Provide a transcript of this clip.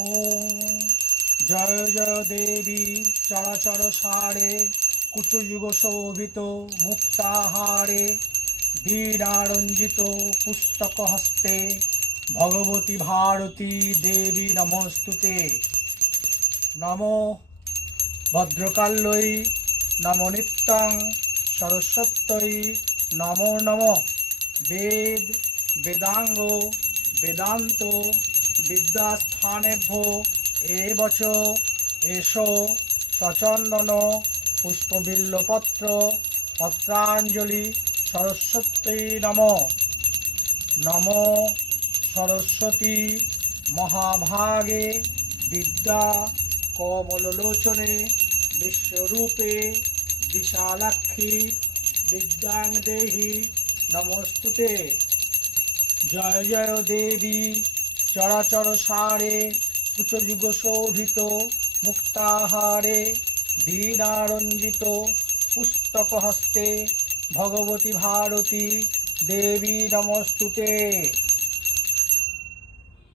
ওম জয় জয় দেবী চরাচর সারে কুচযুগ শোভিত মুক্তাহারে বীণারঞ্জিত পুস্তক হস্তে ভগবতী ভারতী দেবী নমস্তুতে। নমো ভদ্রকাল্যই নমো নিত্যং সরস্বত্যই নমো নমঃ। বেদ বেদাঙ্গ বেদান্ত বিদ্যাস্থানেভ্যো এবচ এষো সচন্দন পুষ্পবিল্লপত্র পত্রাঞ্জলি সরস্বত্যৈ নমঃ। নমো সরস্বতী মহাভাগে বিদ্যা কমললোচনে বিশ্বরূপে বিশালাক্ষী বিদ্যাং দেহি নমস্তুতে। জয় জয় দেবী চরাচর সারে কুচযুগ শোভিত মুক্তাহারে বীণারঞ্জিত পুস্তক হস্তে ভগবতী ভারতী দেবী নমস্তুতে।